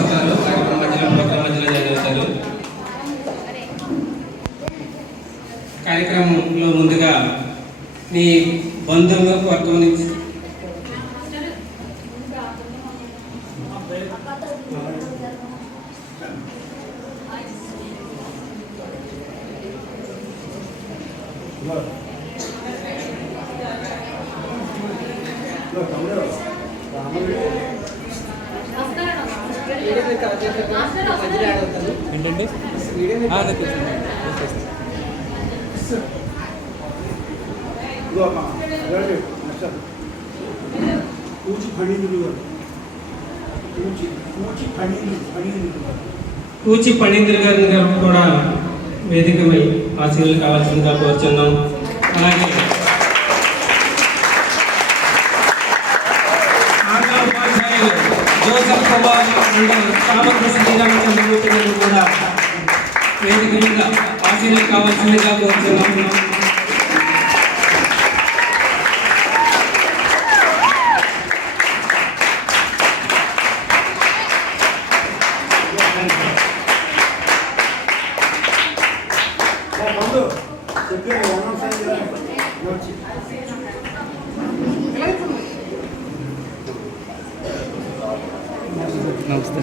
వస్తారు. మధ్యలో జాయిన్ అవుతారు. కార్యక్రమంలో ముందుగా నీ బంధువులు వర్గం నుంచి ఏంటండి కూచి పండితులు గారిని కూడా వేదికపై ఆశీర్వాదాలు కావాల్సిందిగా కోరుచున్నాం. అలాగే ఆంగ్ల ఉపాధ్యాయులు జోసెఫ్ కుమార్ సామర్థ్య శ్రీరామచంద్రమూర్తి గారిని కూడా వేదిక మీద ఆశీర్వాదాలు కావాల్సిందిగా కోరుచున్నాం. నమస్తే.